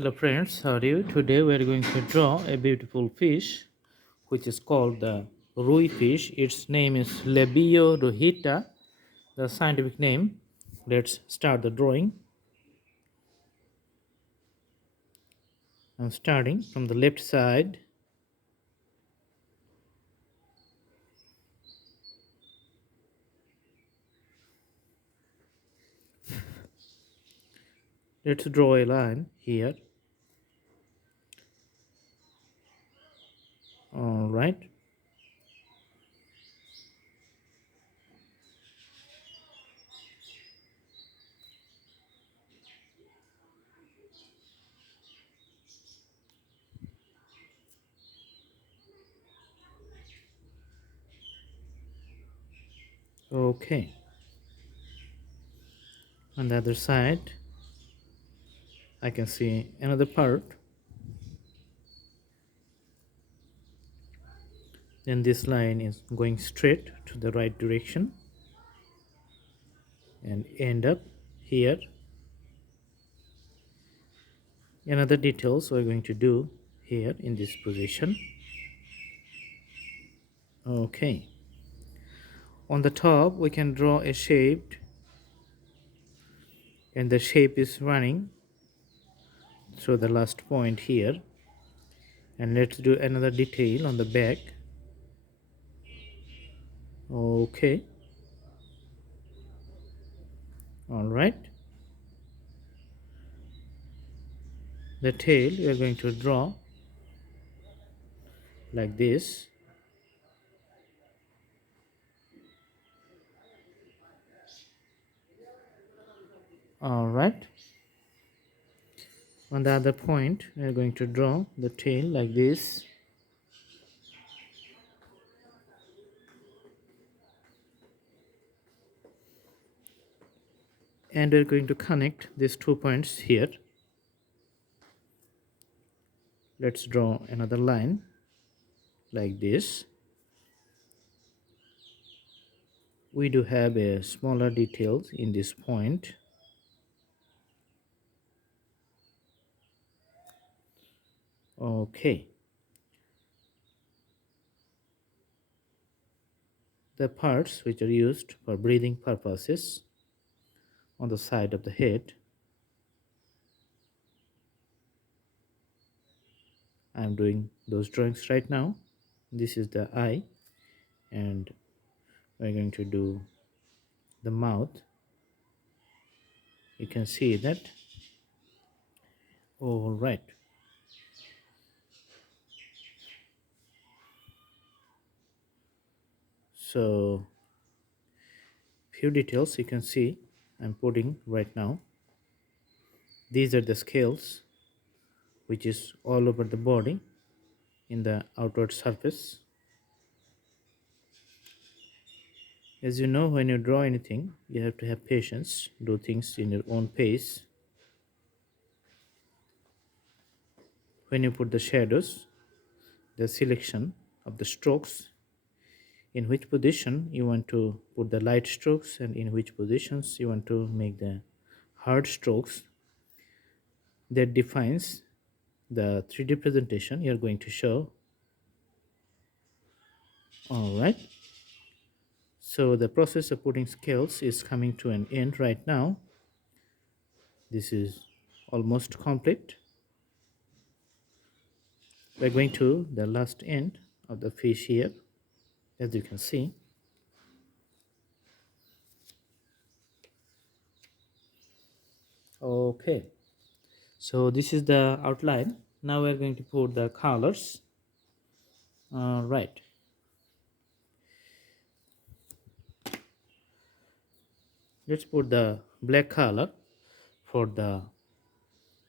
Hello friends, how are you? Today we are going to draw a beautiful fish which is called the rui fish. Its name is labeo rohita, the scientific name. Let's start the drawing. I'm starting from the left side. Let's draw a line here. Alright. Okay. On the other side, I can see another part. Then this line is going straight to the right direction and end up here. Another details we're going to do here in this position. Okay, on the top we can draw a shape, and the shape is running through the last point here. And let's do another detail on the back. Okay, all right. The tail we are going to draw like this. All right, on the other point we are going to draw the tail like this. And we're going to connect these 2 points here. Let's draw another line like this. We do have a smaller details in this point. Okay, the parts which are used for breathing purposes on the side of the head. I am doing those drawings right now. This is the eye, and we're going to do the mouth. You can see that. All right. So few details you can see I'm putting right now. These are the scales which is all over the body in the outward surface. As you know, when you draw anything, you have to have patience, do things in your own pace. When you put the shadows, the selection of the strokes, in which position you want to put the light strokes and in which positions you want to make the hard strokes, that defines the 3D presentation you're going to show. All right. So the process of putting scales is coming to an end right now. This is almost complete. We're going to the last end of the fish here, as you can see. Okay, so this is the outline. Now we're going to put the colors. Right. Let's put the black color for the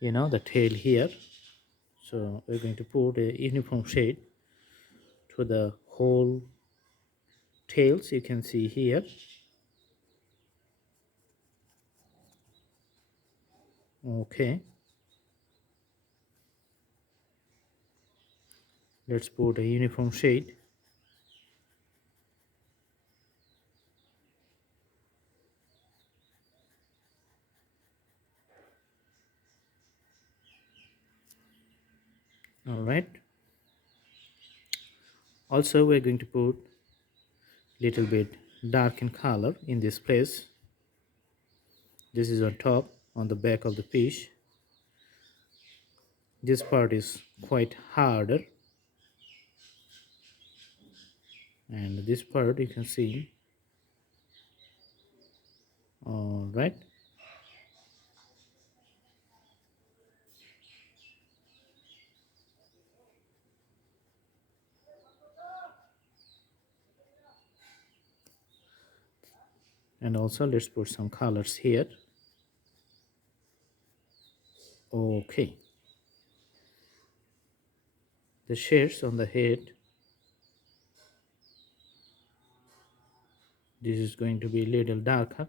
the tail here. So we're going to put a uniform shade to the whole tails. You can see here. Okay, let's put a uniform shade. All right. Also, we're going to put little bit dark in color in this place. This is on top, on the back of the fish. This part is quite harder, and this part you can see. All right. And also let's put some colors here. Okay, the shades on the head, this is going to be a little darker.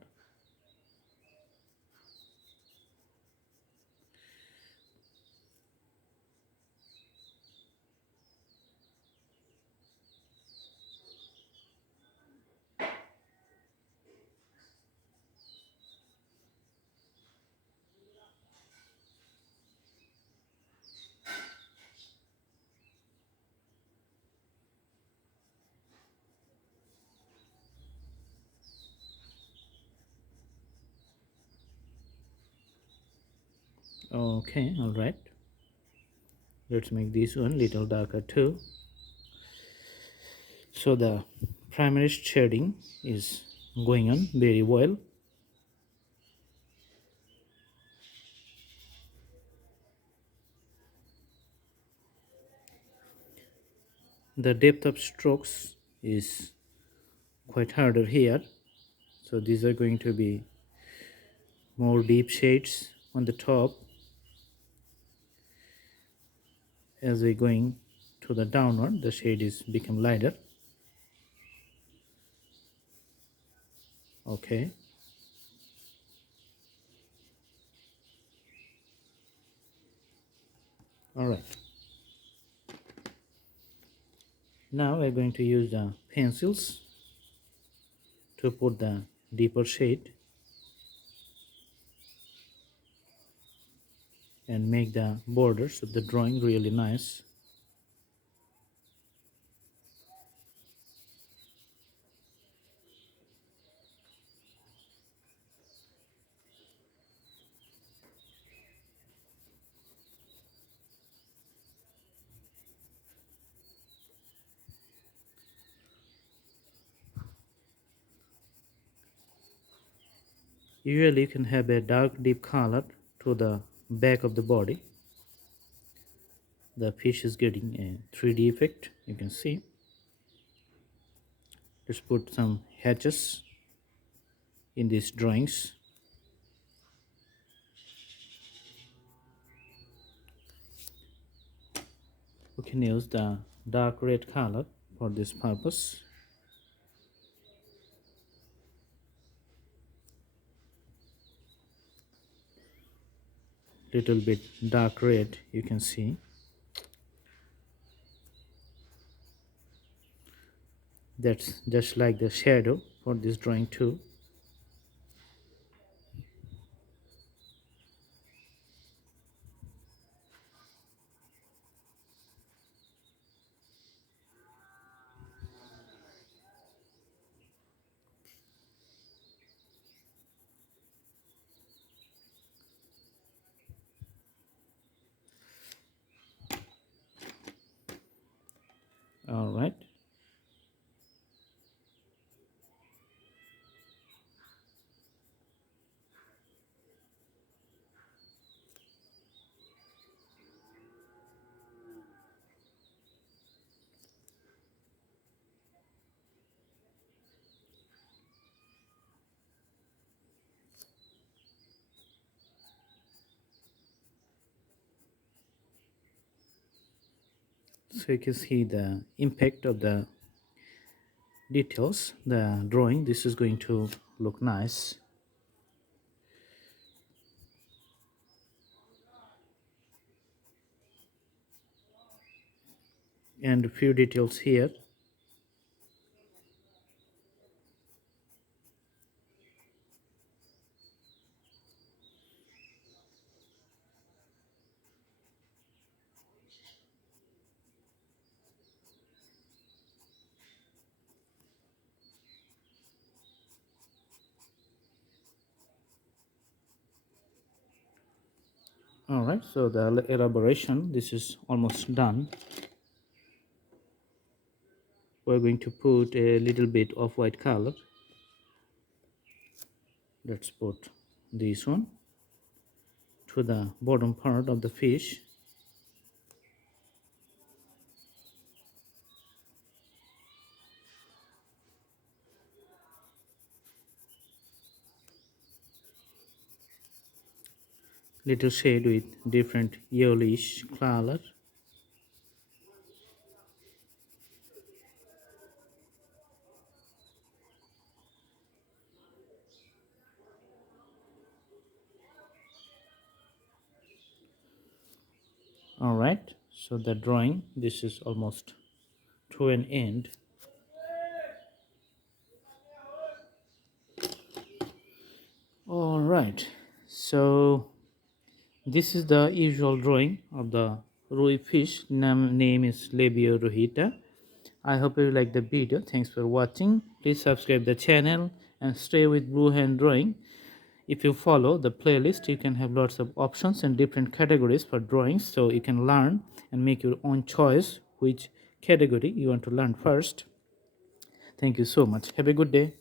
Okay, all right, let's make this one little darker too. So the primary shading is going on very well. The depth of strokes is quite harder here, so these are going to be more deep shades on the top. As we going to the downward, the shade is become lighter. Okay, all right. Now we're going to use the pencils to put the deeper shade and make the borders of the drawing really nice. Usually you can have a dark deep color to the back of the body. The fish is getting a 3D effect, you can see. Let's put some hatches in these drawings. We can use the dark red color for this purpose. Little bit dark red, you can see. That's just like the shadow for this drawing too. All right. So you can see the impact of the details, the drawing. This is going to look nice. And a few details here. All right, so the elaboration, this is almost done. We're going to put a little bit of white color. Let's put this one to the bottom part of the fish. Little shade with different yellowish color. All right, so the drawing, this is almost to an end. All right, so this is the usual drawing of the roi fish. Name is labeo rohita. I hope you like the video. Thanks for watching. Please subscribe the channel and stay with Blue Hand Drawing. If you follow the playlist, you can have lots of options and different categories for drawings, so you can learn and make your own choice which category you want to learn first. Thank you so much. Have a good day.